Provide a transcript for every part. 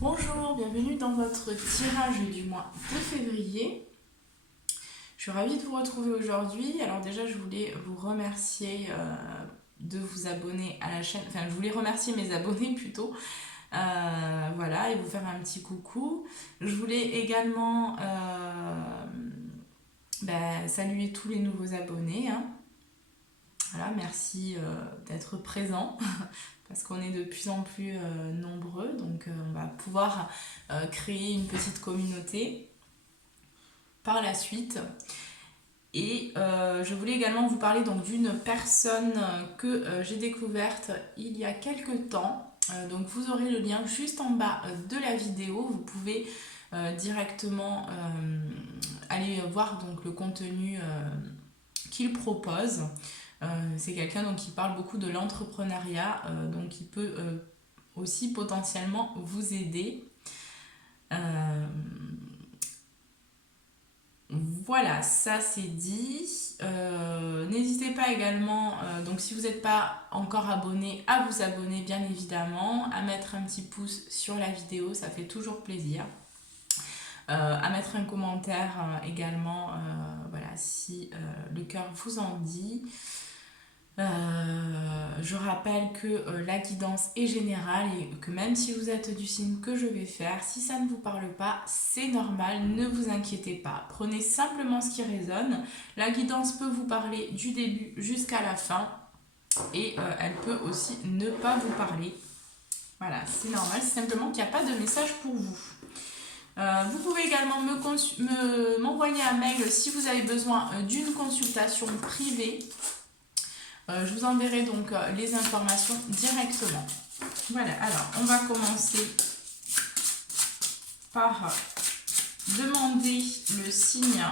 Bonjour, bienvenue dans votre tirage du mois de février. Je suis ravie de vous retrouver aujourd'hui. Alors déjà, je voulais vous remercier de vous abonner à la chaîne. Enfin, je voulais remercier mes abonnés plutôt. Voilà, et vous faire un petit coucou. Je voulais également saluer tous les nouveaux abonnés, hein. Voilà, merci d'être présents parce qu'on est de plus en plus nombreux, donc on va pouvoir créer une petite communauté par la suite. Et je voulais également vous parler donc d'une personne que j'ai découverte il y a quelques temps. Donc vous aurez le lien juste en bas de la vidéo. Vous pouvez directement aller voir donc le contenu qu'il propose. C'est quelqu'un donc qui parle beaucoup de l'entrepreneuriat, donc il peut aussi potentiellement vous aider. Voilà, ça c'est dit. N'hésitez pas également, donc si vous n'êtes pas encore abonné, à vous abonner bien évidemment, à mettre un petit pouce sur la vidéo, ça fait toujours plaisir. À mettre un commentaire également, voilà, si le cœur vous en dit. Je rappelle que la guidance est générale et que même si vous êtes du signe que je vais faire, si ça ne vous parle pas, c'est normal, ne vous inquiétez pas. Prenez simplement ce qui résonne. La guidance peut vous parler du début jusqu'à la fin et elle peut aussi ne pas vous parler. Voilà, c'est normal, c'est simplement qu'il n'y a pas de message pour vous. Vous pouvez également m'envoyer un mail si vous avez besoin d'une consultation privée. Je vous enverrai donc les informations directement. Voilà, alors on va commencer par demander le signe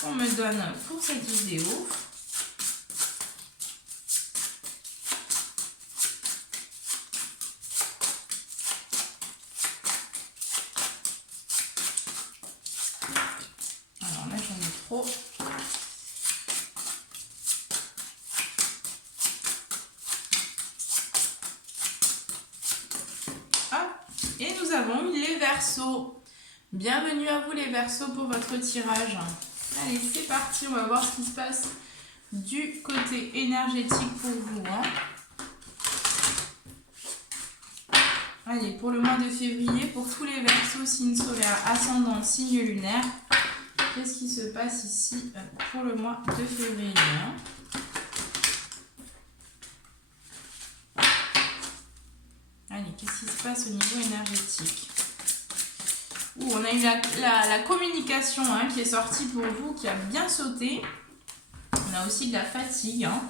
qu'on me donne pour cette vidéo. Alors là j'en ai trop. Et nous avons les Verseaux. Bienvenue à vous les Verseaux pour votre tirage. Allez, c'est parti, on va voir ce qui se passe du côté énergétique pour vous, hein. Allez, pour le mois de février, pour tous les Verseaux, signe solaire, ascendant, signe lunaire, qu'est-ce qui se passe ici pour le mois de février, hein? Allez, qu'est-ce qui se passe au niveau énergétique? On a eu la communication, hein, qui est sortie pour vous, qui a bien sauté. On a aussi de la fatigue, hein.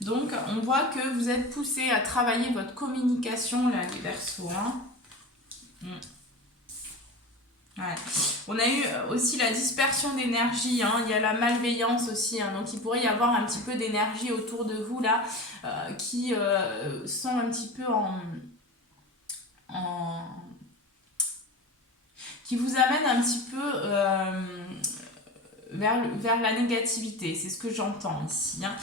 Donc, on voit que vous êtes poussé à travailler votre communication, là, les Verseaux, hein. Ouais. On a eu aussi la dispersion d'énergie, hein. Il y a la malveillance aussi, hein. Donc il pourrait y avoir un petit peu d'énergie autour de vous là qui sont un petit peu qui vous amène un petit peu vers la négativité, c'est ce que j'entends ici, hein.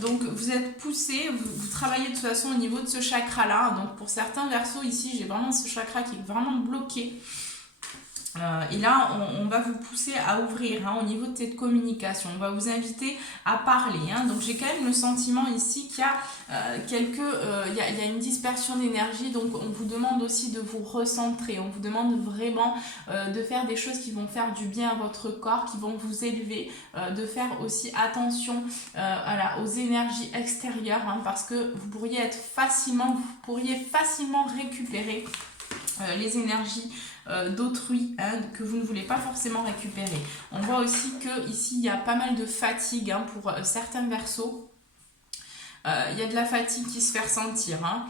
Donc vous êtes poussé, vous travaillez de toute façon au niveau de ce chakra là, donc pour certains Verseaux ici j'ai vraiment ce chakra qui est vraiment bloqué. Et là, on va vous pousser à ouvrir, hein, au niveau de cette communication. On va vous inviter à parler, hein. Donc, j'ai quand même le sentiment ici qu'il y a il y a une dispersion d'énergie. Donc, on vous demande aussi de vous recentrer. On vous demande vraiment de faire des choses qui vont faire du bien à votre corps, qui vont vous élever, de faire aussi attention aux énergies extérieures, hein, parce que vous pourriez facilement récupérer les énergies d'autrui, hein, que vous ne voulez pas forcément récupérer. On voit aussi que ici il y a pas mal de fatigue, hein, pour certains Verseaux. Il y a de la fatigue qui se fait ressentir, hein.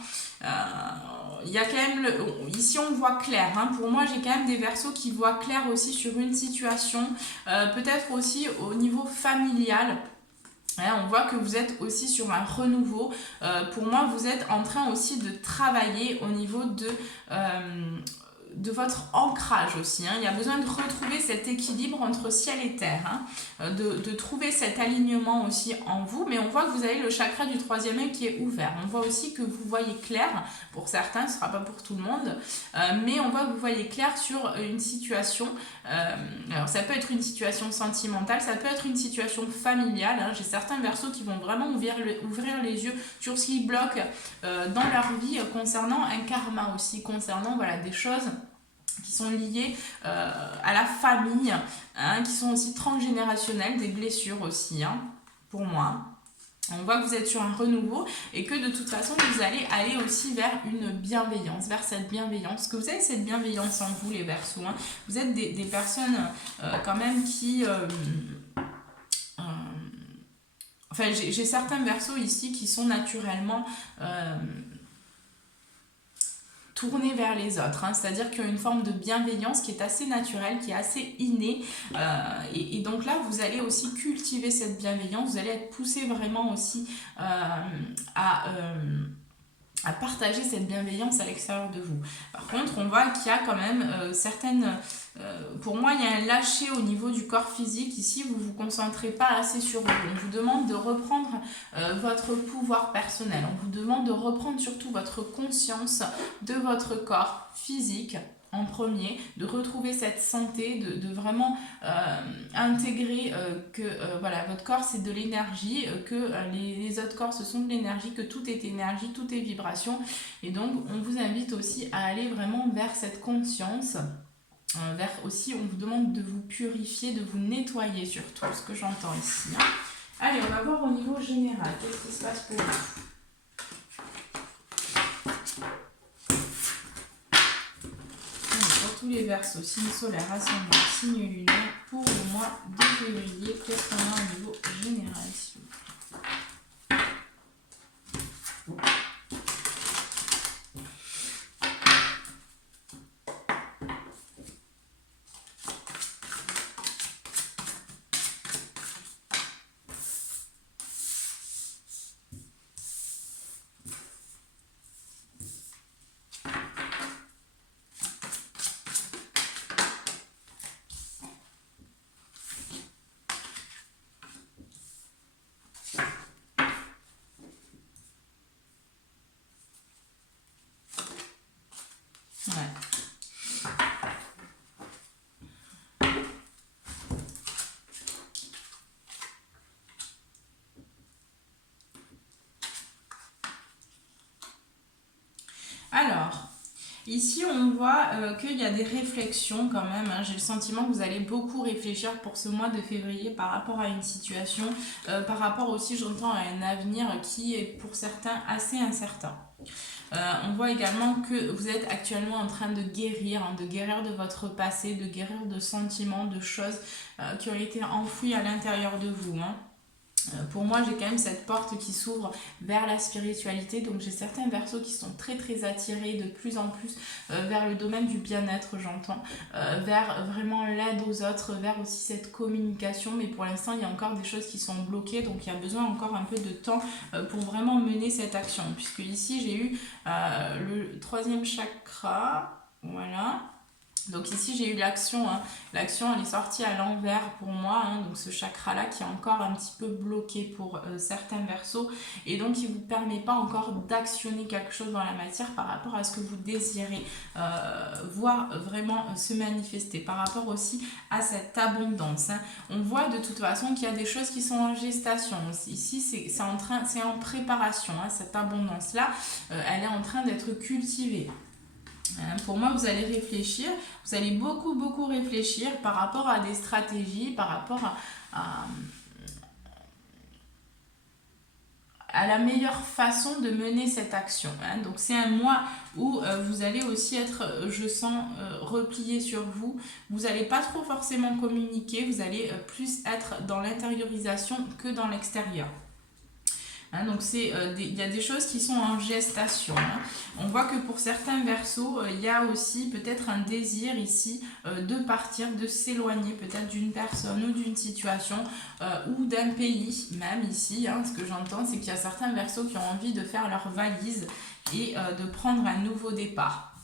Il y a quand même ici on voit clair, hein. Pour moi j'ai quand même des Verseaux qui voient clair aussi sur une situation, peut-être aussi au niveau familial. On voit que vous êtes aussi sur un renouveau. Pour moi, vous êtes en train aussi de travailler au niveau de de votre ancrage aussi. Hein. Il y a besoin de retrouver cet équilibre entre ciel et terre, hein. De trouver cet alignement aussi en vous. Mais on voit que vous avez le chakra du troisième œil qui est ouvert. On voit aussi que vous voyez clair. Pour certains, ce ne sera pas pour tout le monde. Mais on voit que vous voyez clair sur une situation. Alors ça peut être une situation sentimentale, ça peut être une situation familiale. Hein. J'ai certains Verseaux qui vont vraiment ouvrir les yeux sur ce qui bloque dans leur vie concernant un karma aussi, concernant voilà, des choses qui sont liées à la famille, hein, qui sont aussi transgénérationnelles, des blessures aussi, hein, pour moi. On voit que vous êtes sur un renouveau et que de toute façon, vous allez aller aussi vers une bienveillance, vers cette bienveillance. Que vous avez cette bienveillance en vous, les Verseaux. Hein. Vous êtes des personnes quand même qui... Enfin, j'ai certains Verseaux ici qui sont naturellement tournés vers les autres. Hein. C'est-à-dire qu'il y a une forme de bienveillance qui est assez naturelle, qui est assez innée. Et donc là, vous allez aussi cultiver cette bienveillance. Vous allez être poussé vraiment aussi à partager cette bienveillance à l'extérieur de vous. Par contre, on voit qu'il y a quand même certaines... pour moi, il y a un lâcher au niveau du corps physique. Ici, vous ne vous concentrez pas assez sur vous. On vous demande de reprendre votre pouvoir personnel. On vous demande de reprendre surtout votre conscience de votre corps physique en premier, de retrouver cette santé, de vraiment intégrer que voilà, votre corps c'est de l'énergie, que les autres corps ce sont de l'énergie, que tout est énergie, tout est vibration. Et donc on vous invite aussi à aller vraiment vers cette conscience, vers aussi on vous demande de vous purifier, de vous nettoyer surtout, ce que j'entends ici. Hein. Allez, on va voir au niveau général, qu'est-ce qui se passe pour vous. Tous les Verseaux, signe solaire, ascendant, signe lunaire, pour le mois de février, qu'est-ce qu'on a au niveau général, s'il vous plaît. Alors, ici on voit qu'il y a des réflexions quand même. Hein. J'ai le sentiment que vous allez beaucoup réfléchir pour ce mois de février par rapport à une situation, par rapport aussi, j'entends, à un avenir qui est pour certains assez incertain. On voit également que vous êtes actuellement en train de guérir de votre passé, de guérir de sentiments, de choses qui ont été enfouies à l'intérieur de vous. Hein. Pour moi, j'ai quand même cette porte qui s'ouvre vers la spiritualité. Donc, j'ai certains Verseaux qui sont très très attirés de plus en plus vers le domaine du bien-être, j'entends, vers vraiment l'aide aux autres, vers aussi cette communication. Mais pour l'instant, il y a encore des choses qui sont bloquées. Donc, il y a besoin encore un peu de temps pour vraiment mener cette action. Puisque ici, j'ai eu le troisième chakra. Voilà. Donc ici j'ai eu l'action, hein. L'action elle est sortie à l'envers pour moi, hein. Donc ce chakra là qui est encore un petit peu bloqué pour certains Verseaux et donc il ne vous permet pas encore d'actionner quelque chose dans la matière par rapport à ce que vous désirez voir vraiment se manifester, par rapport aussi à cette abondance. Hein. On voit de toute façon qu'il y a des choses qui sont en gestation. Ici c'est en préparation, hein. Cette abondance là elle est en train d'être cultivée. Pour moi, vous allez réfléchir, vous allez beaucoup réfléchir par rapport à des stratégies, par rapport à la meilleure façon de mener cette action. Hein. Donc c'est un mois où vous allez aussi être, je sens, replié sur vous. Vous n'allez pas trop forcément communiquer, vous allez plus être dans l'intériorisation que dans l'extérieur. Hein, donc il y a des choses qui sont en gestation. Hein. On voit que pour certains Verseaux, il y a aussi peut-être un désir ici de partir, de s'éloigner peut-être d'une personne ou d'une situation ou d'un pays. Même ici, hein, ce que j'entends, c'est qu'il y a certains Verseaux qui ont envie de faire leur valise et de prendre un nouveau départ.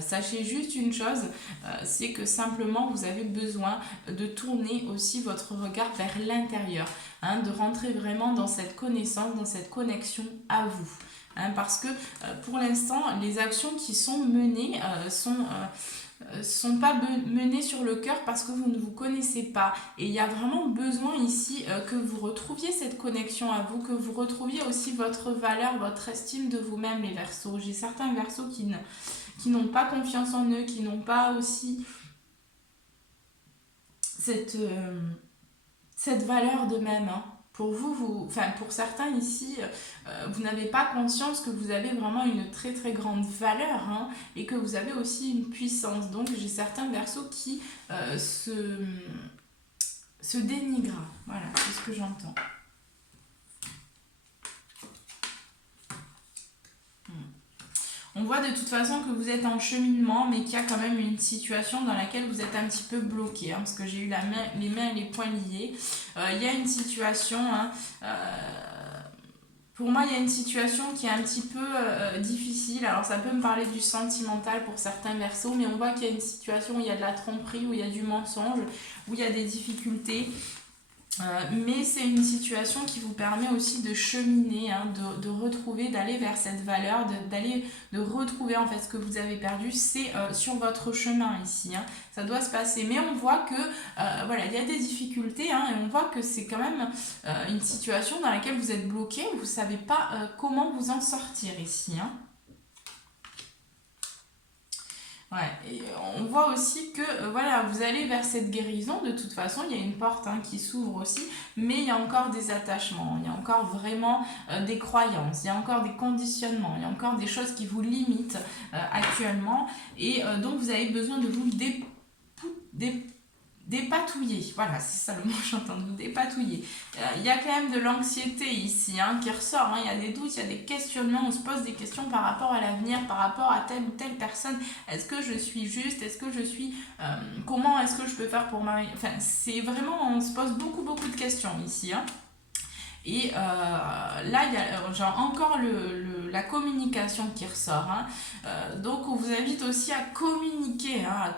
Sachez juste une chose, c'est que simplement vous avez besoin de tourner aussi votre regard vers l'intérieur, hein, de rentrer vraiment dans cette connaissance, dans cette connexion à vous. Hein, parce que pour l'instant, les actions qui sont menées sont pas menées sur le cœur parce que vous ne vous connaissez pas. Et il y a vraiment besoin ici que vous retrouviez cette connexion à vous, que vous retrouviez aussi votre valeur, votre estime de vous-même, les Verseaux. J'ai certains Verseaux qui n'ont pas confiance en eux, qui n'ont pas aussi cette valeur d'eux-mêmes. Hein. Pour pour certains ici, vous n'avez pas conscience que vous avez vraiment une très très grande valeur, hein, et que vous avez aussi une puissance. Donc j'ai certains Verseaux qui se dénigrent. Voilà, c'est ce que j'entends. On voit de toute façon que vous êtes en cheminement, mais qu'il y a quand même une situation dans laquelle vous êtes un petit peu bloqué, hein, parce que j'ai eu les mains et les poings liés. Il y a une situation, hein, pour moi, il y a une situation qui est un petit peu difficile. Alors, ça peut me parler du sentimental pour certains Verseaux, mais on voit qu'il y a une situation où il y a de la tromperie, où il y a du mensonge, où il y a des difficultés. Mais c'est une situation qui vous permet aussi de cheminer, hein, de retrouver, d'aller vers cette valeur, de retrouver en fait ce que vous avez perdu. C'est sur votre chemin ici, hein. Ça doit se passer. Mais on voit que voilà, il y a des difficultés, hein, et on voit que c'est quand même une situation dans laquelle vous êtes bloqué, vous ne savez pas comment vous en sortir ici, hein. Ouais, et on voit aussi que voilà, vous allez vers cette guérison. De toute façon, il y a une porte, hein, qui s'ouvre aussi, mais il y a encore des attachements, il y a encore vraiment des croyances, il y a encore des conditionnements, il y a encore des choses qui vous limitent actuellement, et donc vous avez besoin de vous dépatouiller. Voilà, c'est ça le mot que j'entends, de vous dépatouiller. Il y a quand même de l'anxiété ici, hein, qui ressort, hein. Il y a des doutes, il y a des questionnements, on se pose des questions par rapport à l'avenir, par rapport à telle ou telle personne. Est-ce que je suis juste? Est-ce que je suis... comment est-ce que je peux faire pour marier? Enfin, c'est vraiment... On se pose beaucoup, beaucoup de questions ici, hein. Et là, il y a genre encore la communication qui ressort, hein. Donc, on vous invite aussi à communiquer, hein,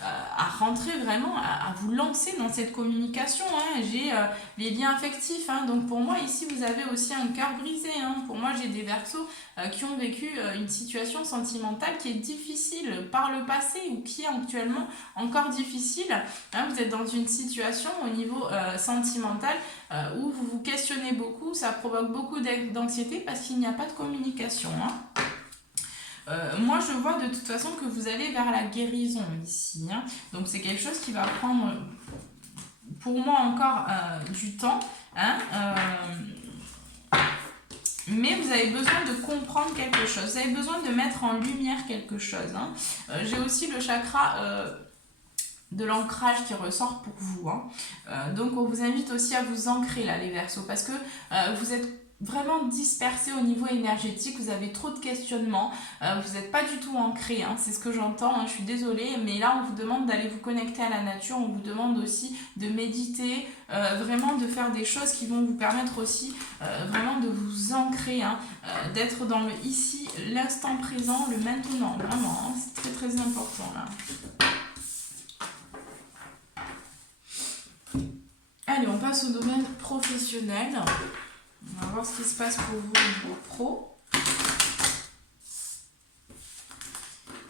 à rentrer vraiment, à vous lancer dans cette communication, hein. J'ai les liens affectifs, hein. Donc, pour moi, ici, vous avez aussi un cœur brisé, hein. Pour moi, j'ai des Verseaux qui ont vécu une situation sentimentale qui est difficile par le passé ou qui est actuellement encore difficile, hein. Vous êtes dans une situation au niveau sentimental où vous vous questionnez beaucoup, ça provoque beaucoup d'anxiété parce qu'il n'y a pas de communication, hein. Moi, je vois de toute façon que vous allez vers la guérison ici, hein. Donc, c'est quelque chose qui va prendre, pour moi, encore du temps, hein. Mais vous avez besoin de comprendre quelque chose, vous avez besoin de mettre en lumière quelque chose, hein. J'ai aussi le chakra de l'ancrage qui ressort pour vous, hein. Donc on vous invite aussi à vous ancrer là, les Verseaux, parce que vous êtes vraiment dispersé au niveau énergétique, vous avez trop de questionnements, vous n'êtes pas du tout ancré, hein, c'est ce que j'entends, hein, je suis désolée, mais là on vous demande d'aller vous connecter à la nature, on vous demande aussi de méditer, vraiment de faire des choses qui vont vous permettre aussi vraiment de vous ancrer, hein, d'être dans le ici, l'instant présent, le maintenant, vraiment, hein, c'est très très important là. Allez, on passe au domaine professionnel. On va voir ce qui se passe pour vous au niveau pro.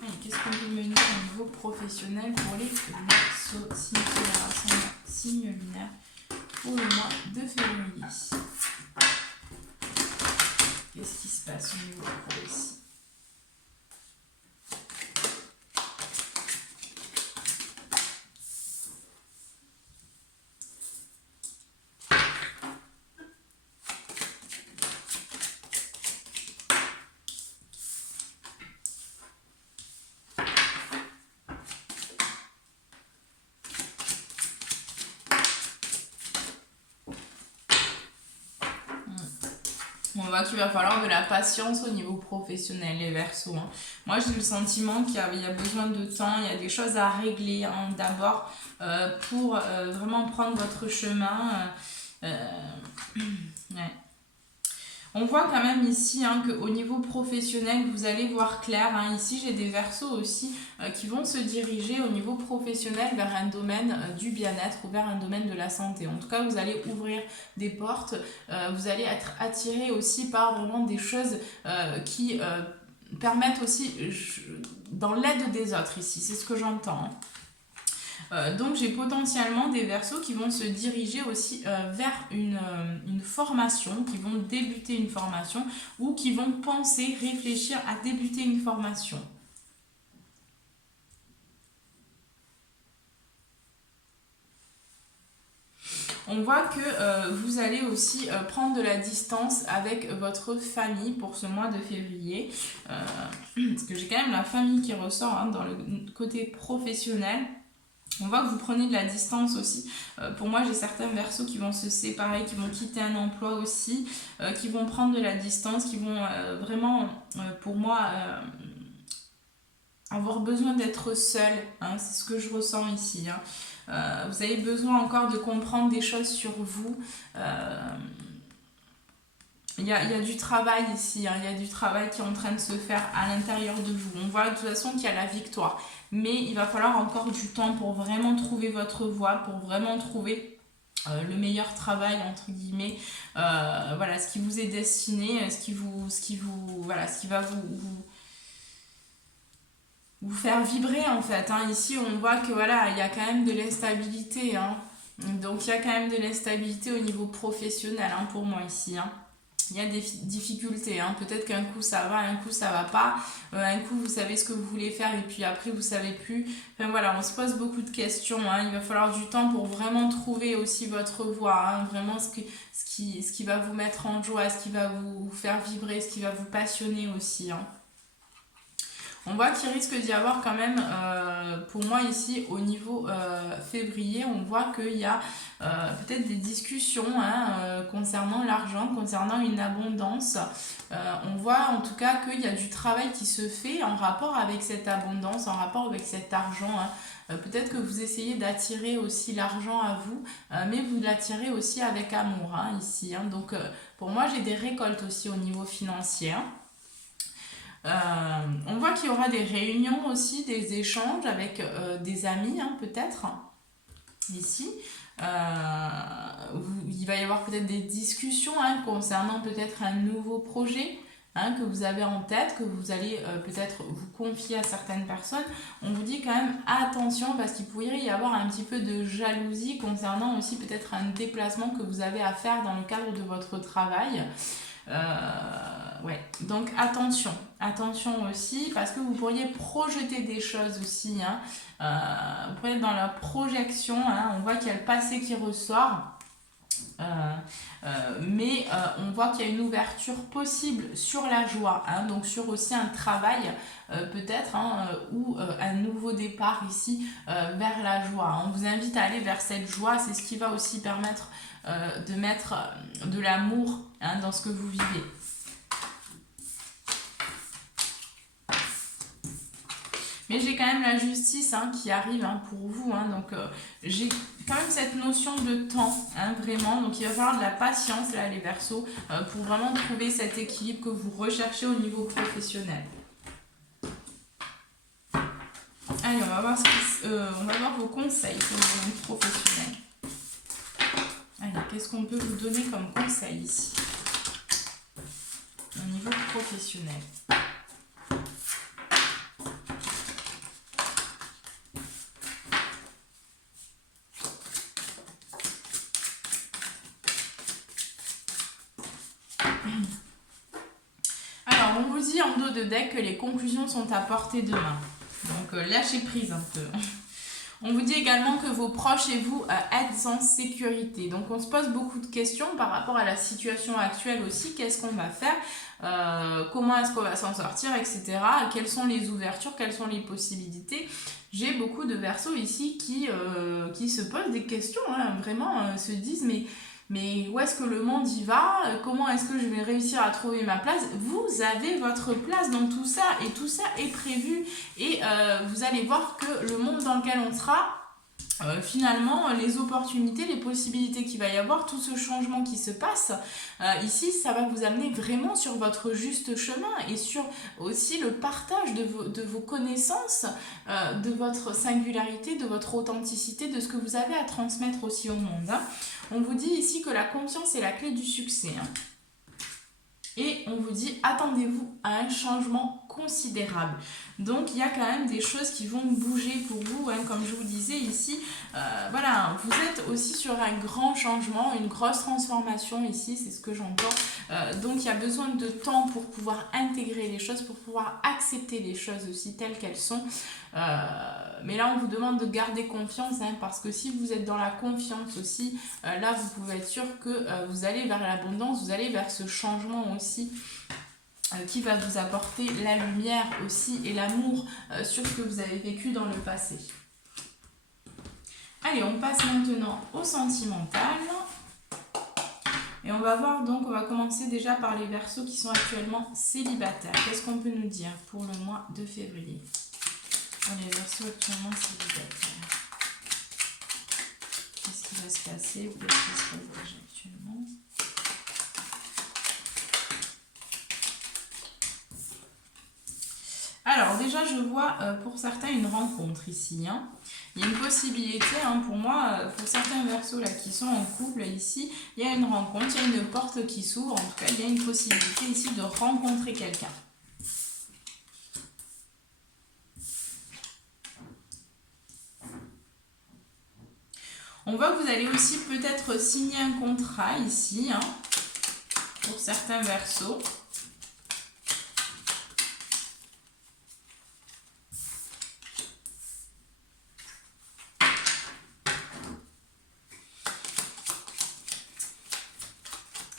Allez, qu'est-ce qu'on peut mener au niveau professionnel pour les Verseaux, signe lunaire pour le mois de février? Qu'est-ce qui se passe au niveau pro ici? On voit qu'il va falloir de la patience au niveau professionnel, les Verseaux, hein. Moi, j'ai le sentiment qu'il y a besoin de temps, il y a des choses à régler, hein, d'abord pour vraiment prendre votre chemin. Ouais. On voit quand même ici hein, qu'au niveau professionnel, vous allez voir clair. Hein. Ici, j'ai des Verseaux aussi qui vont se diriger au niveau professionnel vers un domaine du bien-être ou vers un domaine de la santé. En tout cas, vous allez ouvrir des portes. Vous allez être attiré aussi par vraiment des choses qui permettent aussi dans l'aide des autres ici. C'est ce que j'entends. Hein. Donc j'ai potentiellement des Verseaux qui vont se diriger aussi vers une formation, qui vont débuter une formation ou qui vont penser, réfléchir à débuter une formation. On voit que vous allez aussi prendre de la distance avec votre famille pour ce mois de février. Parce que j'ai quand même la famille qui ressort hein, dans le côté professionnel. On voit que vous prenez de la distance aussi. Pour moi, j'ai certains Verseaux qui vont se séparer, qui vont quitter un emploi aussi, qui vont prendre de la distance, qui vont vraiment, pour moi, avoir besoin d'être seul. Hein, c'est ce que je ressens ici. Hein. Vous avez besoin encore de comprendre des choses sur vous. Il y a du travail ici, hein. Il y a du travail qui est en train de se faire à l'intérieur de vous. On voit de toute façon qu'il y a la victoire. Mais il va falloir encore du temps pour vraiment trouver votre voie, pour vraiment trouver le meilleur travail, entre guillemets. Voilà, ce qui vous est destiné, ce qui va vous faire vibrer en fait. Hein. Ici, on voit que voilà, il y a quand même de l'instabilité. Hein. Donc, il y a quand même de l'instabilité au niveau professionnel hein, pour moi ici. Hein. Il y a des difficultés, hein. Peut-être qu'un coup ça va, un coup ça va pas, un coup vous savez ce que vous voulez faire et puis après vous savez plus. Enfin voilà, on se pose beaucoup de questions, hein. Il va falloir du temps pour vraiment trouver aussi votre voie, hein. Vraiment ce qui va vous mettre en joie, ce qui va vous faire vibrer, ce qui va vous passionner aussi. Hein. On voit qu'il risque d'y avoir quand même, pour moi ici, au niveau février, on voit qu'il y a peut-être des discussions hein, concernant l'argent, concernant une abondance. On voit en tout cas qu'il y a du travail qui se fait en rapport avec cette abondance, en rapport avec cet argent. Hein. Peut-être que vous essayez d'attirer aussi l'argent à vous, mais vous l'attirez aussi avec amour hein, ici. Hein. Donc pour moi, j'ai des récoltes aussi au niveau financier. Hein. On voit qu'il y aura des réunions aussi, des échanges avec des amis hein, peut-être, ici. Il va y avoir peut-être des discussions hein, concernant peut-être un nouveau projet hein, que vous avez en tête, que vous allez peut-être vous confier à certaines personnes. On vous dit quand même attention parce qu'il pourrait y avoir un petit peu de jalousie concernant aussi peut-être un déplacement que vous avez à faire dans le cadre de votre travail. Ouais, donc attention aussi parce que vous pourriez projeter des choses aussi. Hein. Vous pourriez être dans la projection. Hein, on voit qu'il y a le passé qui ressort. Mais on voit qu'il y a une ouverture possible sur la joie, hein, donc sur aussi un travail peut-être hein, ou un nouveau départ ici vers la joie. Hein. On vous invite à aller vers cette joie, c'est ce qui va aussi permettre de mettre de l'amour hein, dans ce que vous vivez. Mais j'ai quand même la justice hein, qui arrive hein, pour vous. Hein, donc j'ai quand même cette notion de temps, hein, vraiment. Donc il va falloir de la patience, là, les Verseaux, pour vraiment trouver cet équilibre que vous recherchez au niveau professionnel. Allez, on va voir vos conseils pour le domaine professionnel. Allez, qu'est-ce qu'on peut vous donner comme conseil ici au niveau professionnel? Alors, on vous dit en dos de deck que les conclusions sont à portée de main. Donc, lâchez prise un peu. On vous dit également que vos proches et vous êtes en sécurité. Donc, on se pose beaucoup de questions par rapport à la situation actuelle aussi. Qu'est-ce qu'on va faire? Comment est-ce qu'on va s'en sortir, etc. Quelles sont les ouvertures? Quelles sont les possibilités? J'ai beaucoup de Verseaux ici qui se posent des questions. Hein, vraiment, se disent mais où est-ce que le monde y va? Comment est-ce que je vais réussir à trouver ma place? Vous avez votre place dans tout ça et tout ça est prévu et vous allez voir que le monde dans lequel on sera, finalement, les opportunités, les possibilités qu'il va y avoir, tout ce changement qui se passe, ici, ça va vous amener vraiment sur votre juste chemin et sur aussi le partage de vos connaissances, de votre singularité, de votre authenticité, de ce que vous avez à transmettre aussi au monde. Hein. On vous dit ici que la confiance est la clé du succès. Hein. Et on vous dit, attendez-vous à un changement considérable. Donc, il y a quand même des choses qui vont bouger pour vous. Hein, comme je vous disais ici, voilà, vous êtes aussi sur un grand changement, une grosse transformation ici, c'est ce que j'entends. Donc, il y a besoin de temps pour pouvoir intégrer les choses, pour pouvoir accepter les choses aussi telles qu'elles sont. Mais là, on vous demande de garder confiance, hein, parce que si vous êtes dans la confiance aussi, là, vous pouvez être sûr que vous allez vers l'abondance, vous allez vers ce changement aussi qui va vous apporter la lumière aussi et l'amour sur ce que vous avez vécu dans le passé. Allez, on passe maintenant au sentimental. Et on va voir donc, on va commencer déjà par les Verseaux qui sont actuellement célibataires. Qu'est-ce qu'on peut nous dire pour le mois de février? Les Verseaux actuellement célibataires. Qu'est-ce qui va se passer ou qu'est-ce qui se passe déjà actuellement? Alors déjà, je vois pour certains une rencontre ici. Hein. Il y a une possibilité, hein, pour moi, pour certains Verseaux là qui sont en couple ici, il y a une rencontre, il y a une porte qui s'ouvre. En tout cas, il y a une possibilité ici de rencontrer quelqu'un. On voit que vous allez aussi peut-être signer un contrat ici, hein, pour certains Verseaux.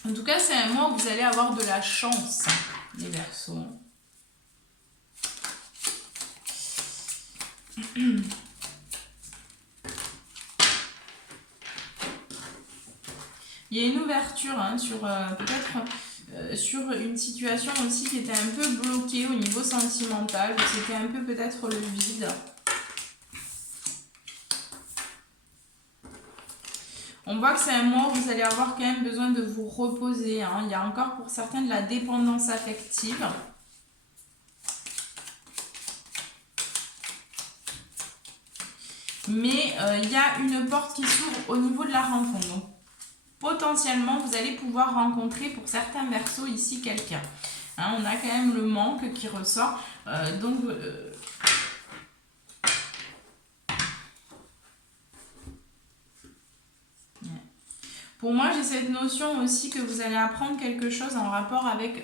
En tout cas, c'est un mois où vous allez avoir de la chance, les Verseaux. Il y a une ouverture, hein, sur peut-être sur une situation aussi qui était un peu bloquée au niveau sentimental, où c'était un peu peut-être le vide. On voit que c'est un mois où vous allez avoir quand même besoin de vous reposer. Hein. Il y a encore pour certains de la dépendance affective. Mais il y a une porte qui s'ouvre au niveau de la rencontre. Donc, potentiellement, vous allez pouvoir rencontrer pour certains Verseaux ici quelqu'un. Hein, on a quand même le manque qui ressort. Donc, pour moi, j'ai cette notion aussi que vous allez apprendre quelque chose en rapport avec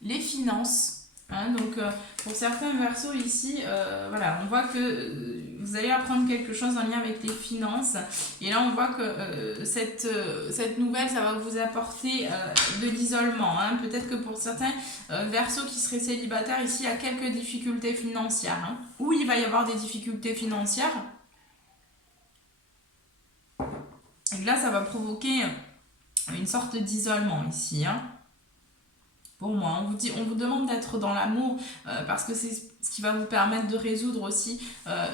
les finances. Hein, donc, pour certains Verseaux ici, voilà, on voit que vous allez apprendre quelque chose en lien avec les finances. Et là, on voit que cette nouvelle, ça va vous apporter de l'isolement. Hein. Peut-être que pour certains Verseaux qui seraient célibataires, ici, il y a quelques difficultés financières. Hein, où il va y avoir des difficultés financières. Et là, ça va provoquer une sorte d'isolement ici. Hein. Pour moi, on vous demande d'être dans l'amour parce que c'est ce qui va vous permettre de résoudre aussi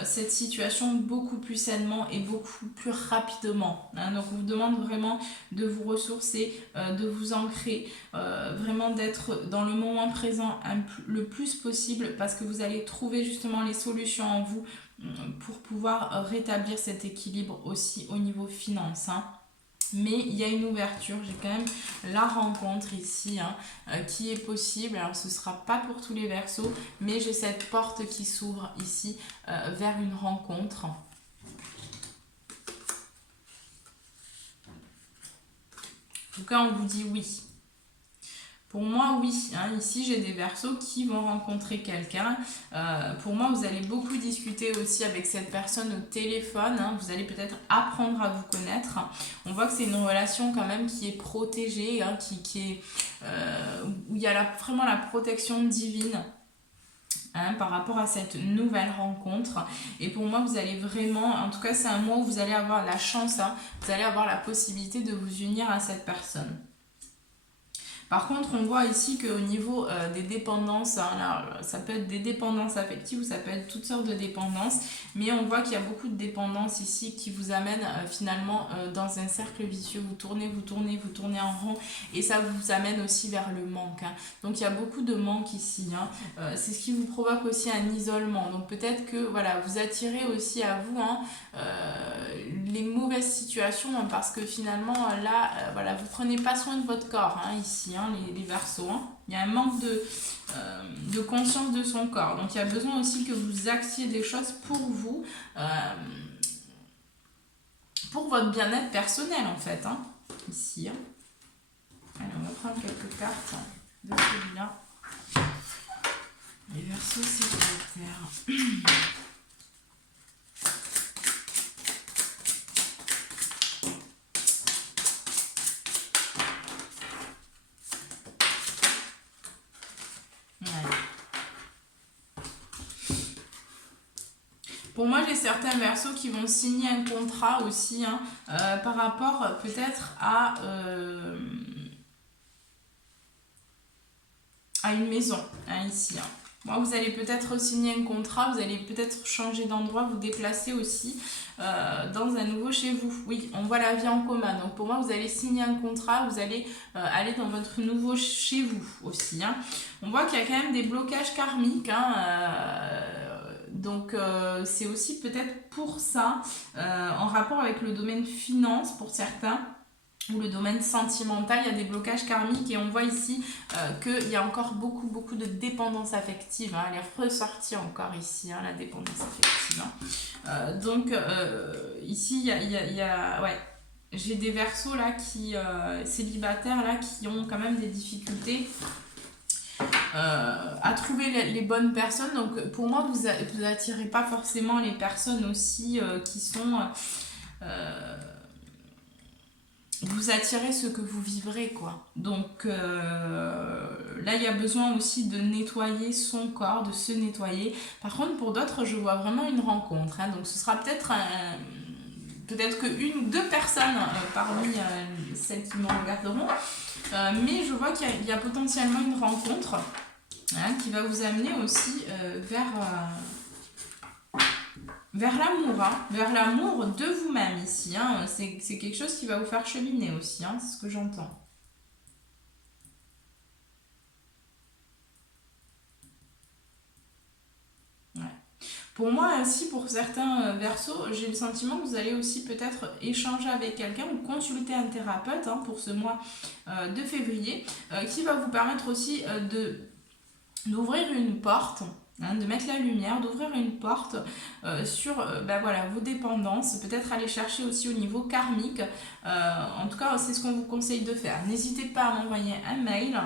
cette situation beaucoup plus sainement et beaucoup plus rapidement. Hein. Donc, on vous demande vraiment de vous ressourcer, de vous ancrer, vraiment d'être dans le moment présent le plus possible parce que vous allez trouver justement les solutions en vous pour pouvoir rétablir cet équilibre aussi au niveau finance. Hein. Mais il y a une ouverture, j'ai quand même la rencontre ici hein, qui est possible. Alors ce ne sera pas pour tous les Verseaux, mais j'ai cette porte qui s'ouvre ici vers une rencontre. En tout cas, on vous dit oui. Pour moi, oui. Hein, ici, j'ai des Verseaux qui vont rencontrer quelqu'un. Pour moi, vous allez beaucoup discuter aussi avec cette personne au téléphone. Hein, vous allez peut-être apprendre à vous connaître. On voit que c'est une relation quand même qui est protégée, hein, qui est, où il y a vraiment la protection divine. Hein, par rapport à cette nouvelle rencontre. Et pour moi, vous allez vraiment, en tout cas, c'est un mois où vous allez avoir la chance, hein, vous allez avoir la possibilité de vous unir à cette personne. Par contre, on voit ici qu'au niveau des dépendances, hein, là, ça peut être des dépendances affectives ou ça peut être toutes sortes de dépendances, mais on voit qu'il y a beaucoup de dépendances ici qui vous amènent finalement dans un cercle vicieux. Vous tournez, vous tournez, vous tournez en rond et ça vous amène aussi vers le manque. Hein. Donc il y a beaucoup de manque ici. Hein. C'est ce qui vous provoque aussi un isolement. Donc peut-être que voilà, vous attirez aussi à vous hein, les mauvaises situations hein, parce que finalement là, voilà, vous prenez pas soin de votre corps hein, ici, hein, les Verseaux. Hein. Il y a un manque de conscience de son corps. Donc il y a besoin aussi que vous axiez des choses pour vous, pour votre bien-être personnel en fait. Hein, ici. Hein. Allez, on va prendre quelques cartes de celui-là. Les Verseaux célibataires. Pour moi, j'ai certains Verseaux qui vont signer un contrat aussi hein, par rapport peut-être à une maison, hein, ici. Hein. Moi, vous allez peut-être signer un contrat, vous allez peut-être changer d'endroit, vous déplacer aussi dans un nouveau chez vous. Oui, on voit la vie en commun. Donc pour moi, vous allez signer un contrat, vous allez aller dans votre nouveau chez vous aussi. Hein. On voit qu'il y a quand même des blocages karmiques. Hein, donc c'est aussi peut-être pour ça, en rapport avec le domaine finance pour certains, ou le domaine sentimental, il y a des blocages karmiques et on voit ici qu'il y a encore beaucoup de dépendance affective. Hein. Elle est ressortie encore ici, hein, la dépendance affective. Hein. Donc ici, il y a ouais, j'ai des Verseaux là qui, célibataires là, qui ont quand même des difficultés à trouver les bonnes personnes. Donc pour moi, vous attirez pas forcément les personnes aussi qui sont... vous attirez ce que vous vivrez quoi. Donc là il y a besoin aussi de nettoyer son corps, de se nettoyer. Par contre pour d'autres je vois vraiment une rencontre. Hein. Donc ce sera peut-être peut-être que une ou deux personnes parmi celles qui me regarderont. Mais je vois qu'il y a potentiellement une rencontre hein, qui va vous amener aussi vers l'amour, hein, vers l'amour de vous-même ici. Hein. C'est quelque chose qui va vous faire cheminer aussi, hein, c'est ce que j'entends. Ouais. Pour moi aussi, pour certains Verseaux, j'ai le sentiment que vous allez aussi peut-être échanger avec quelqu'un ou consulter un thérapeute hein, pour ce mois de février qui va vous permettre aussi d'ouvrir une porte. Hein, de mettre la lumière, d'ouvrir une porte sur ben voilà, vos dépendances, peut-être aller chercher aussi au niveau karmique. En tout cas, c'est ce qu'on vous conseille de faire. N'hésitez pas à m'envoyer un mail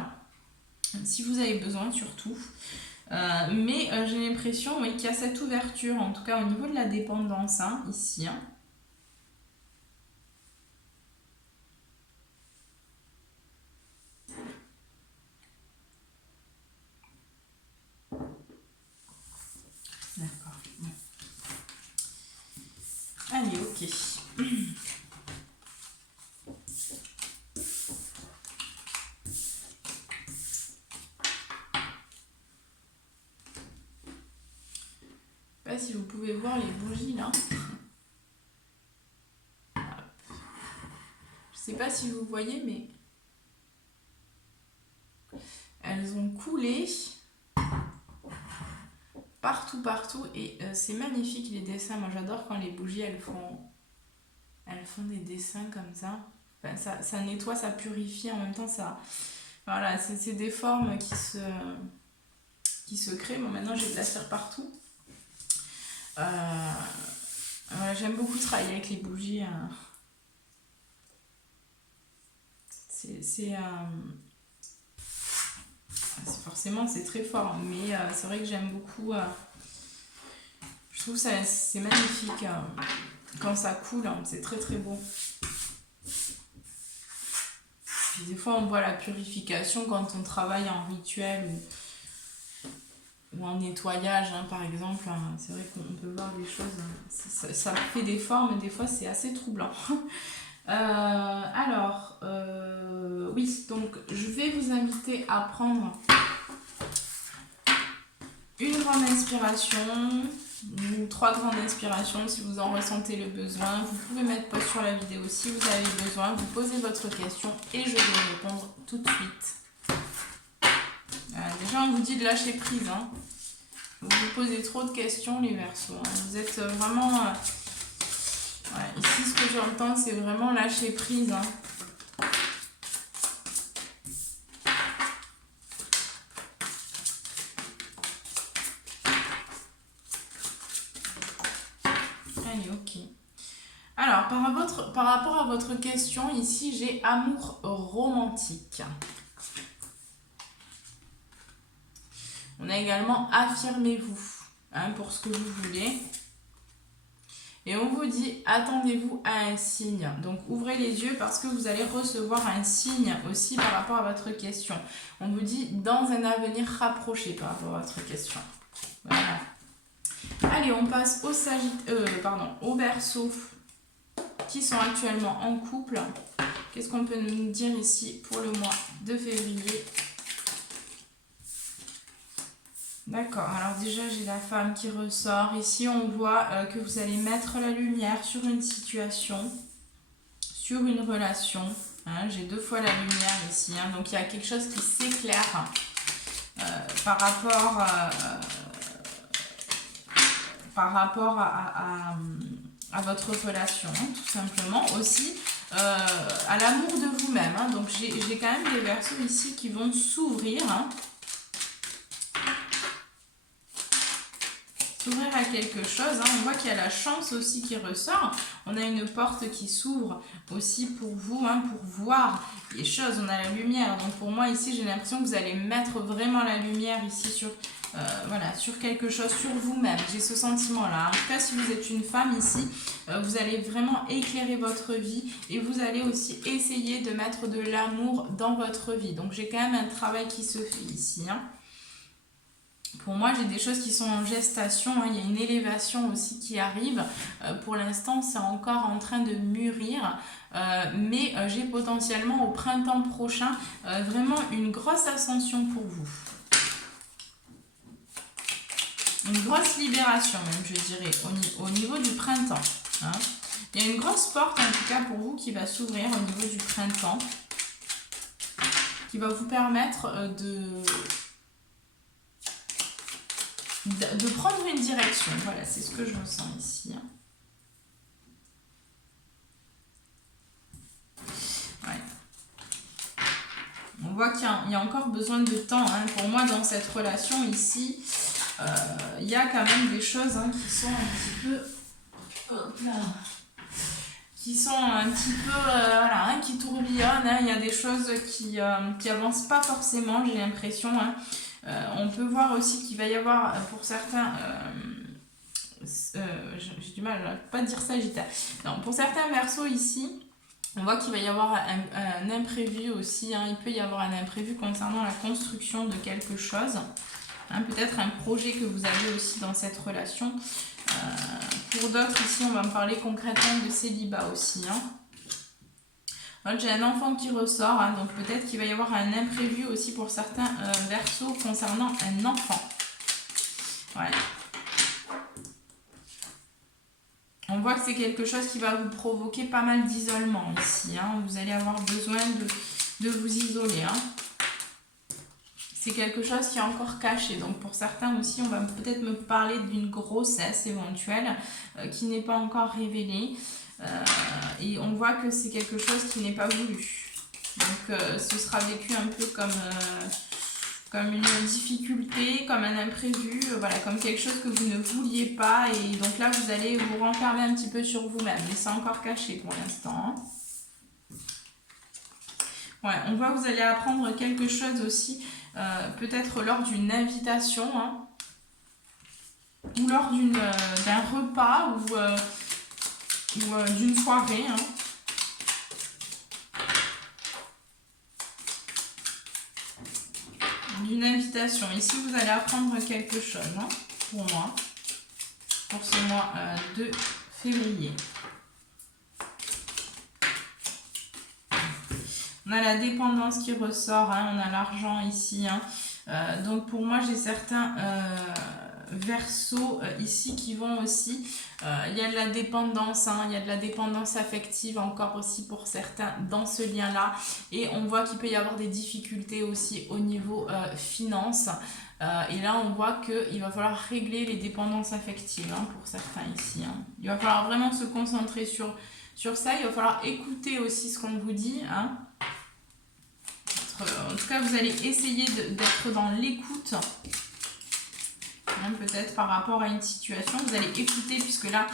si vous avez besoin, surtout. Mais j'ai l'impression oui, qu'il y a cette ouverture, en tout cas au niveau de la dépendance, hein, ici. Hein. D'accord. Bon. Allez, ok. Je sais pas si vous pouvez voir les bougies là. Je sais pas si vous voyez, mais elles ont coulé partout et c'est magnifique les dessins. Moi j'adore quand les bougies elles font des dessins comme ça. Enfin, ça nettoie, ça purifie en même temps. Ça, voilà, c'est des formes qui se créent. Bon, maintenant j'ai de la cire partout. Voilà, j'aime beaucoup travailler avec les bougies. Forcément c'est très fort, mais c'est vrai que j'aime beaucoup. Je trouve ça c'est magnifique quand ça coule, hein, c'est très très beau. Puis des fois on voit la purification quand on travaille en rituel ou en nettoyage hein, par exemple. Hein, c'est vrai qu'on peut voir des choses, ça fait des formes, mais des fois c'est assez troublant. Oui, donc je vais vous inviter à prendre une grande inspiration, ou 3 grandes inspirations si vous en ressentez le besoin. Vous pouvez mettre pause sur la vidéo si vous avez besoin, vous posez votre question et je vais répondre tout de suite. Déjà, on vous dit de lâcher prise. Hein. Vous vous posez trop de questions, les Verseaux. Hein. Vous êtes vraiment... ici, ce que j'entends, c'est vraiment lâcher prise. Hein. Allez, ok. Alors, par rapport à votre question, ici, j'ai amour romantique. On a également affirmez-vous, hein, pour ce que vous voulez. Et on vous dit attendez-vous à un signe. Donc ouvrez les yeux parce que vous allez recevoir un signe aussi par rapport à votre question. On vous dit dans un avenir rapproché par rapport à votre question. Voilà. Allez, on passe aux Verseaux qui sont actuellement en couple. Qu'est-ce qu'on peut nous dire ici pour le mois de février ? D'accord, alors déjà j'ai la femme qui ressort. Ici on voit que vous allez mettre la lumière sur une situation, sur une relation. Hein, j'ai 2 fois la lumière ici, hein, donc il y a quelque chose qui s'éclaire par rapport à votre relation, hein, tout simplement. Aussi à l'amour de vous-même. Hein, donc j'ai quand même des Verseaux ici qui vont s'ouvrir. Hein. S'ouvrir à quelque chose, hein. On voit qu'il y a la chance aussi qui ressort, on a une porte qui s'ouvre aussi pour vous, hein, pour voir les choses, on a la lumière, donc pour moi ici j'ai l'impression que vous allez mettre vraiment la lumière ici sur, sur quelque chose, sur vous-même, j'ai ce sentiment là, en tout cas si vous êtes une femme ici, vous allez vraiment éclairer votre vie et vous allez aussi essayer de mettre de l'amour dans votre vie, donc j'ai quand même un travail qui se fait ici, hein. Pour moi, j'ai des choses qui sont en gestation. Hein. Il y a une élévation aussi qui arrive. Pour l'instant, c'est encore en train de mûrir. Mais j'ai potentiellement au printemps prochain vraiment une grosse ascension pour vous. Une grosse libération même, je dirais, au niveau du printemps. Hein. Il y a une grosse porte, en tout cas pour vous, qui va s'ouvrir au niveau du printemps. Qui va vous permettre de prendre une direction. Voilà, c'est ce que je ressens ici. Ouais. On voit qu'il y a encore besoin de temps. Hein. Pour moi, dans cette relation ici, il y a quand même des choses qui sont un petit peu... qui sont un petit peu... qui tourbillonnent. Hein. Il y a des choses qui avancent pas forcément, j'ai l'impression. Hein. On peut voir aussi qu'il va y avoir pour certains, j'ai du mal à pas dire Sagittaire. Non, pour certains Verseaux ici, on voit qu'il va y avoir un imprévu aussi. Hein, il peut y avoir un imprévu concernant la construction de quelque chose. Hein, peut-être un projet que vous avez aussi dans cette relation. Pour d'autres ici, on va me parler concrètement de célibat aussi. Hein. J'ai un enfant qui ressort, hein, donc peut-être qu'il va y avoir un imprévu aussi pour certains Verseaux concernant un enfant. Ouais. On voit que c'est quelque chose qui va vous provoquer pas mal d'isolement ici. Hein. Vous allez avoir besoin de vous isoler. Hein. C'est quelque chose qui est encore caché. Donc pour certains aussi, on va peut-être me parler d'une grossesse éventuelle qui n'est pas encore révélée. Et on voit que c'est quelque chose qui n'est pas voulu. Donc ce sera vécu un peu comme une difficulté, comme un imprévu, comme quelque chose que vous ne vouliez pas. Et donc là, vous allez vous renfermer un petit peu sur vous-même. Mais c'est encore caché pour l'instant. Hein. Ouais, on voit que vous allez apprendre quelque chose aussi, peut-être lors d'une invitation, hein, ou lors d'un repas, ou d'une soirée. Hein. D'une invitation. Ici, vous allez apprendre quelque chose, hein, pour moi, pour ce mois de février. On a la dépendance qui ressort, hein, on a l'argent ici. Hein. Donc pour moi, j'ai certains Verseaux ici qui vont aussi. Il y a de la dépendance, hein, il y a de la dépendance affective encore aussi pour certains dans ce lien-là. Et on voit qu'il peut y avoir des difficultés aussi au niveau finance. Et là, on voit qu'il va falloir régler les dépendances affectives hein, pour certains ici. Hein. Il va falloir vraiment se concentrer sur ça. Il va falloir écouter aussi ce qu'on vous dit. Hein. En tout cas, vous allez essayer d'être dans l'écoute. Hein, peut-être par rapport à une situation. Vous allez écouter puisque là,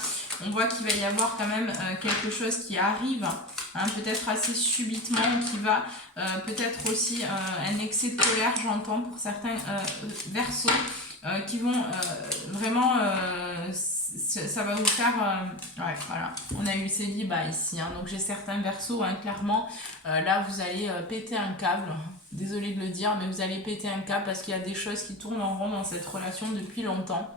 on voit qu'il va y avoir quand même quelque chose qui arrive. Hein, peut-être assez subitement, qui va peut-être aussi un excès de colère, j'entends, pour certains Verseaux, qui vont vraiment, ça va vous faire, ouais, voilà, on a eu célibat ici, hein, donc j'ai certains Verseaux, hein, clairement, là vous allez péter un câble, désolée de le dire, mais vous allez péter un câble parce qu'il y a des choses qui tournent en rond dans cette relation depuis longtemps.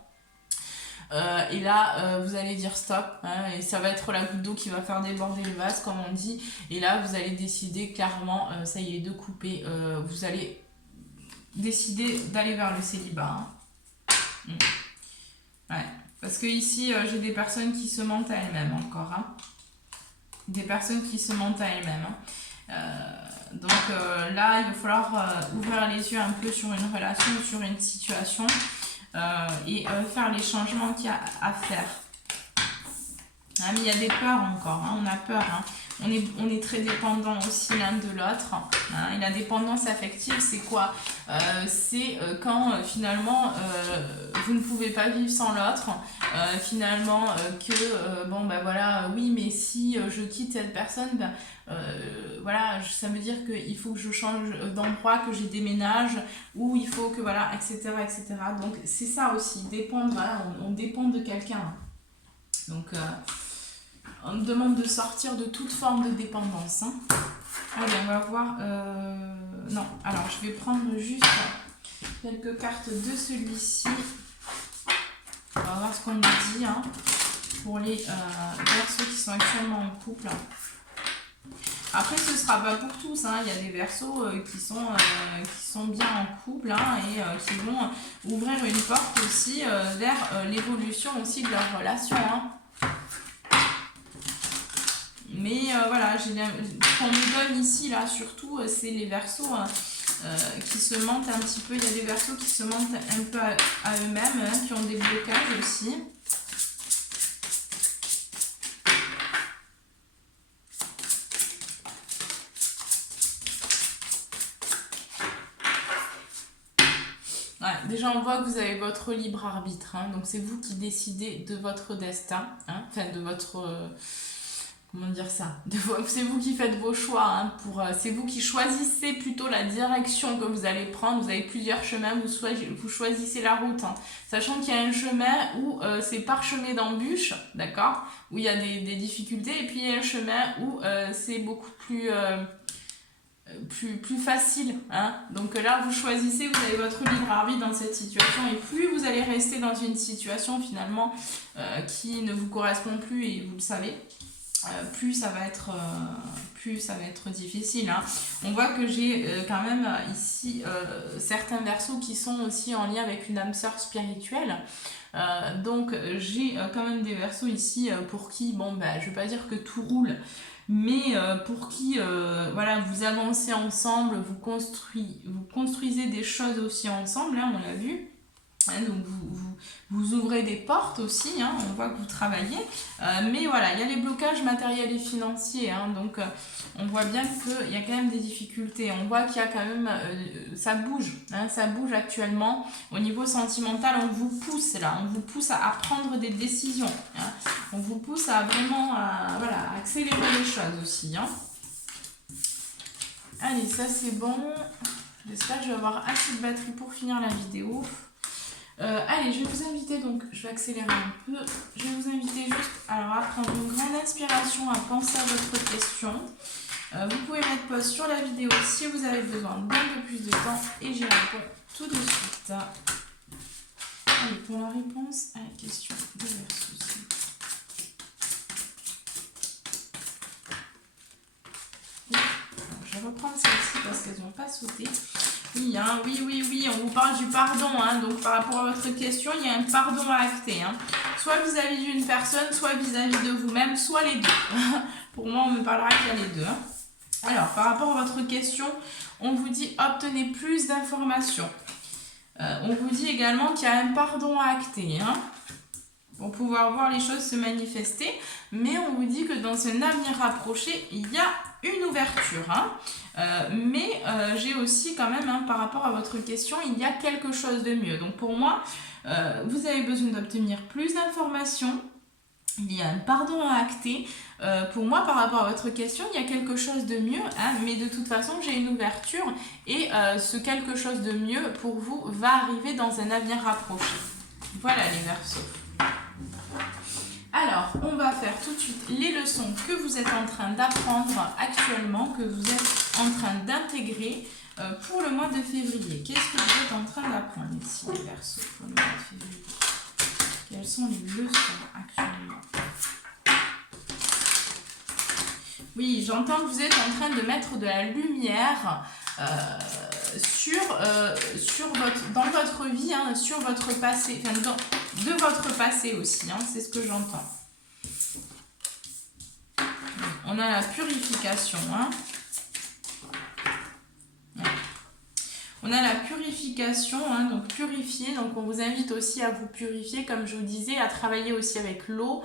Et là, vous allez dire stop, hein, et ça va être la goutte d'eau qui va faire déborder le vase, comme on dit. Et là, vous allez décider clairement, ça y est, de couper. Vous allez décider d'aller vers le célibat. Hein. Ouais. Parce que ici, j'ai des personnes qui se mentent à elles-mêmes encore. Hein. Des personnes qui se mentent à elles-mêmes. Hein. Donc là, il va falloir ouvrir les yeux un peu sur une relation, sur une situation. Et faire les changements qu'il y a à faire. Ah, mais il y a des peurs encore, hein, on a peur. Hein. On est très dépendant aussi l'un de l'autre. Hein, et la dépendance affective, c'est quoi? C'est quand finalement vous ne pouvez pas vivre sans l'autre. Finalement que, bon ben voilà, oui, mais si je quitte cette personne, ben, voilà, ça veut dire qu'il faut que je change d'endroit, que je déménage, ou il faut que, voilà, etc. etc. Donc c'est ça aussi, dépendre, voilà, on dépend de quelqu'un. Donc on me demande de sortir de toute forme de dépendance. Hein. Allez, on va voir. Non, alors je vais prendre juste quelques cartes de celui-ci. On va voir ce qu'on nous dit hein, pour les Verseaux qui sont actuellement en couple. Après, ce ne sera pas pour tous. Hein. Il y a des Verseaux qui sont bien en couple hein, et qui vont ouvrir une porte aussi vers l'évolution aussi de leur relation. Hein. Mais voilà, ce qu'on me donne ici, là, surtout, c'est les Verseaux qui se mentent un petit peu. Il y a des Verseaux qui se mentent un peu à eux-mêmes, hein, qui ont des blocages aussi. Ouais, déjà, on voit que vous avez votre libre arbitre. Hein, donc, c'est vous qui décidez de votre destin. Hein, enfin, de votre... comment dire ça? C'est vous qui faites vos choix. Hein, c'est vous qui choisissez plutôt la direction que vous allez prendre. Vous avez plusieurs chemins. Vous choisissez la route. Hein, sachant qu'il y a un chemin où c'est parsemé d'embûches. D'accord? Où il y a des difficultés. Et puis, il y a un chemin où c'est beaucoup plus facile. Hein. Donc là, vous choisissez, vous avez votre libre arbitre dans cette situation et plus vous allez rester dans une situation finalement qui ne vous correspond plus et vous le savez, plus ça va être difficile. Hein. On voit que j'ai quand même ici certains Verseaux qui sont aussi en lien avec une âme sœur spirituelle. Donc j'ai quand même des Verseaux ici pour qui, bon ben je vais pas dire que tout roule, mais pour qui voilà, vous avancez ensemble, vous construisez des choses aussi ensemble, hein, on l'a vu. Hein, donc vous ouvrez des portes aussi, hein, on voit que vous travaillez, mais voilà, il y a les blocages matériels et financiers, hein, donc on voit bien qu'il y a quand même des difficultés, on voit qu'il y a quand même, ça bouge, hein, ça bouge actuellement, au niveau sentimental, on vous pousse là, on vous pousse à prendre des décisions, hein, on vous pousse à vraiment voilà, accélérer les choses aussi. Hein. Allez, ça c'est bon, j'espère que je vais avoir assez de batterie pour finir la vidéo. Allez, je vais vous inviter, donc je vais accélérer un peu, je vais vous inviter juste alors, à prendre une grande inspiration, à penser à votre question. Vous pouvez mettre pause sur la vidéo si vous avez besoin d'un peu plus de temps et j'y réponds tout de suite. Allez, pour la réponse à la question de Verseau. Alors, je vais reprendre celle-ci parce qu'elles n'ont pas sauté. Oui, hein, oui, on vous parle du pardon. Hein, donc, par rapport à votre question, il y a un pardon à acter. Hein, soit vis-à-vis d'une personne, soit vis-à-vis de vous-même, soit les deux. Pour moi, on me parlera qu'il y a les deux. Hein. Alors, par rapport à votre question, on vous dit obtenez plus d'informations. On vous dit également qu'il y a un pardon à acter. Hein, pour pouvoir voir les choses se manifester. Mais on vous dit que dans un avenir rapproché, il y a une ouverture. Hein. Mais j'ai aussi quand même, hein, par rapport à votre question, il y a quelque chose de mieux. Donc pour moi, vous avez besoin d'obtenir plus d'informations. Il y a un pardon à acter. Pour moi, par rapport à votre question, il y a quelque chose de mieux. Hein, mais de toute façon, j'ai une ouverture. Et ce quelque chose de mieux, pour vous, va arriver dans un avenir rapproché. Voilà les Verseaux. Alors, on va faire tout de suite les leçons que vous êtes en train d'apprendre actuellement, que vous êtes en train d'intégrer pour le mois de février. Qu'est-ce que vous êtes en train d'apprendre ici, les Verseaux, pour le mois de février? Quelles sont les leçons actuellement? Oui, j'entends que vous êtes en train de mettre de la lumière dans votre vie, hein, sur votre passé, enfin, de votre passé aussi, hein, c'est ce que j'entends. On a la purification. Hein. On a la purification, hein, donc purifier. Donc on vous invite aussi à vous purifier, comme je vous disais, à travailler aussi avec l'eau.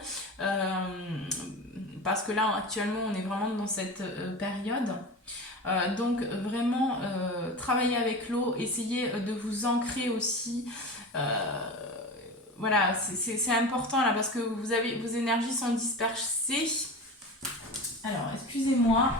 Parce que là, actuellement, on est vraiment dans cette période. Donc vraiment, travailler avec l'eau, essayez de vous ancrer aussi. Voilà, c'est important là parce que vos énergies sont dispersées. Alors, excusez-moi,